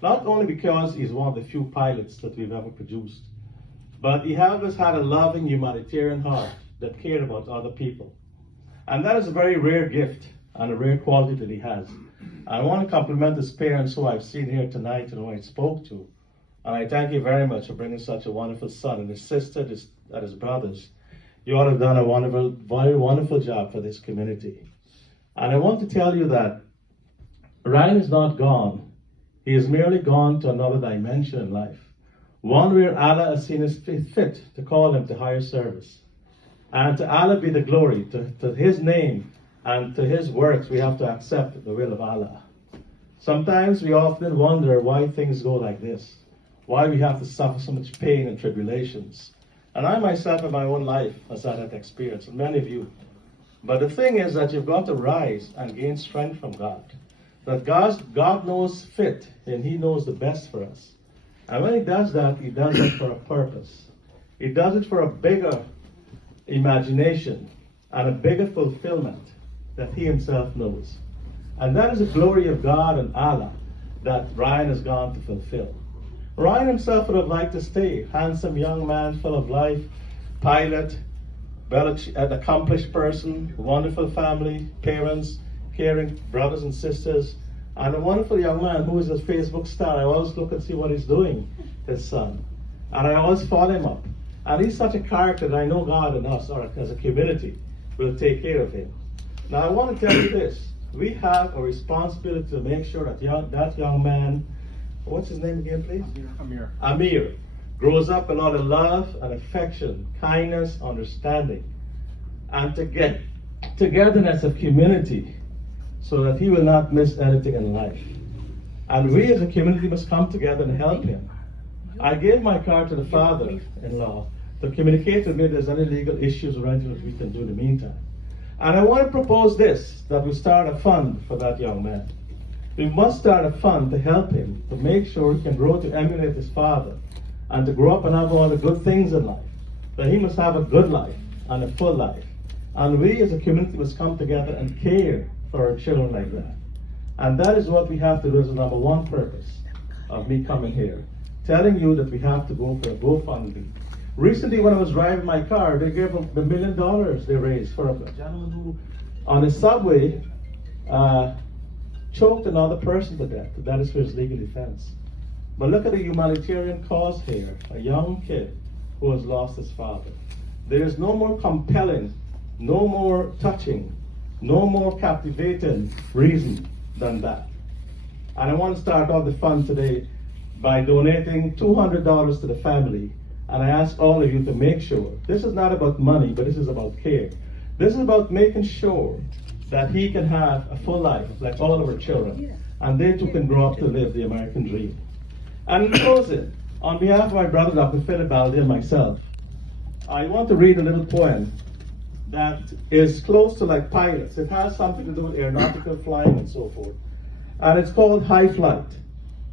Not only because he's one of the few pilots that we've ever produced, but he always had a loving humanitarian heart that cared about other people. And that is a very rare gift and a rare quality that he has. I want to compliment his parents who I've seen here tonight and who I spoke to. And I thank you very much for bringing such a wonderful son, and his sister and his brothers. You all have done a wonderful, very wonderful job for this community. And I want to tell you that Ryan is not gone. He is merely gone to another dimension in life. One where Allah has seen his fit to call him to higher service. And to Allah be the glory, to his name and to his works, we have to accept the will of Allah. Sometimes we often wonder why things go like this, why we have to suffer so much pain and tribulations. And I myself in my own life has had that experience, and many of you. But the thing is that you've got to rise and gain strength from God. That God knows fit, and he knows the best for us. And when he does that, he does it for a purpose. He does it for a bigger imagination and a bigger fulfillment that he himself knows. And that is the glory of God and Allah that Ryan has gone to fulfill. Ryan himself would have liked to stay. Handsome young man, full of life, pilot, an accomplished person, wonderful family, parents, caring brothers and sisters, and a wonderful young man who is a Facebook star. I always look and see what he's doing, his son. And I always follow him up. And he's such a character that I know God and us, or as a community, will take care of him. Now I want to tell you this. We have a responsibility to make sure that that young man, what's his name again, please? Ameer. Ameer grows up in all the love and affection, kindness, understanding, and to get togetherness of community so that he will not miss anything in life. And we as a community must come together and help him. I gave my card to the father-in-law to communicate with me if there's any legal issues or anything that we can do in the meantime. And I want to propose this, that we start a fund for that young man. We must start a fund to help him, to make sure he can grow to emulate his father, and to grow up and have all the good things in life. That he must have a good life and a full life. And we as a community must come together and care for our children like that. And that is what we have to do as the number one purpose of me coming here. Telling you that we have to go for a GoFundMe. Recently when I was driving my car, they gave $1 million they raised for a gentleman who, on the subway, choked another person to death. That is for his legal defense. But look at the humanitarian cause here. A young kid who has lost his father. There is no more compelling, no more touching, no more captivating reason than that. And I want to start off the fund today by donating $200 to the family. And I ask all of you to make sure, this is not about money, but this is about care. This is about making sure that he can have a full life, like all of our children, and they too can grow up to live the American dream. And in closing, on behalf of my brother, Dr. Philip Baldeo, and myself, I want to read a little poem that is close to like pilots. It has something to do with aeronautical flying and so forth. And it's called High Flight.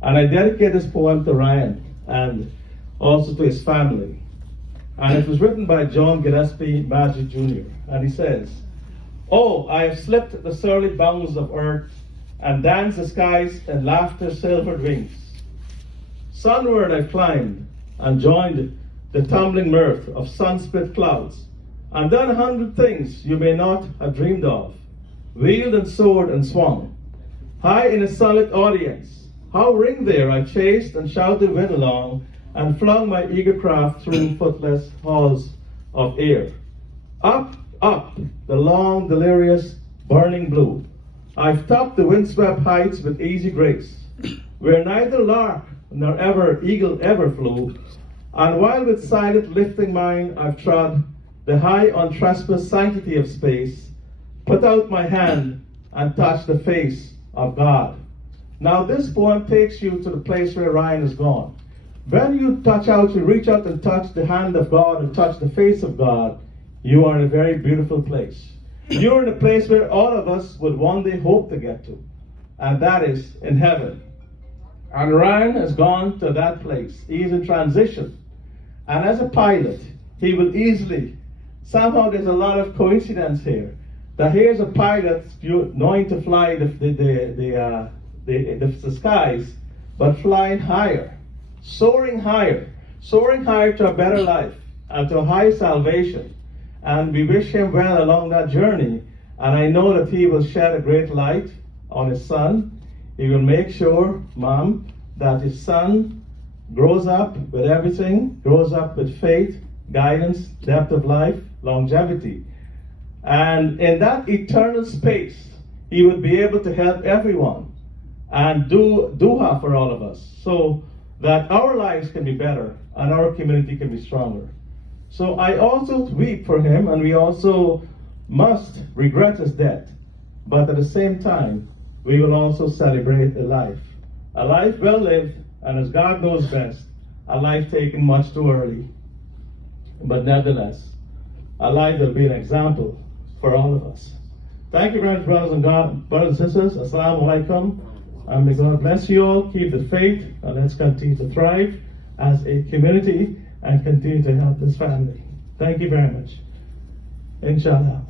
And I dedicate this poem to Ryan and also to his family. And it was written by John Gillespie Magic Jr. And he says, "Oh, I have slipped the surly bounds of earth and danced the skies in laughter's silvered wings. Sunward I climbed and joined the tumbling mirth of sun-split clouds, and done 100 things you may not have dreamed of, wheeled and soared and swung. High in a sunlit audience, how ring there I chased and shouted wind along, and flung my eager craft through footless halls of air. Up, up, the long, delirious, burning blue. I've topped the windswept heights with easy grace, where neither lark nor eagle ever flew. And while with silent lifting mind I've trod the high untrespassed sanctity of space, put out my hand and touched the face of God." Now this poem takes you to the place where Ryan is gone. When you touch out, you reach out and touch the hand of God and touch the face of God, you are in a very beautiful place. You're in a place where all of us would one day hope to get to, and that is in heaven. And Ryan has gone to that place. He is in transition. And as a pilot, he will easily, somehow there's a lot of coincidence here, that here's a pilot knowing to fly the skies, but flying higher, soaring higher to a better life and to a high salvation. And we wish him well along that journey. And I know that he will shed a great light on his son. He will make sure, Mom, that his son grows up with everything, grows up with faith, guidance, depth of life, longevity. And in that eternal space, he would be able to help everyone and do for all of us, so that our lives can be better and our community can be stronger. So I also weep for him, and we also must regret his death. But at the same time, we will also celebrate a life well lived, and as God knows best, a life taken much too early. But nevertheless, a life that will be an example for all of us. Thank you very much, brothers and sisters. Assalamu alaikum. And may God bless you all. Keep the faith, and let's continue to thrive as a community and continue to help this family. Thank you very much. Inshallah.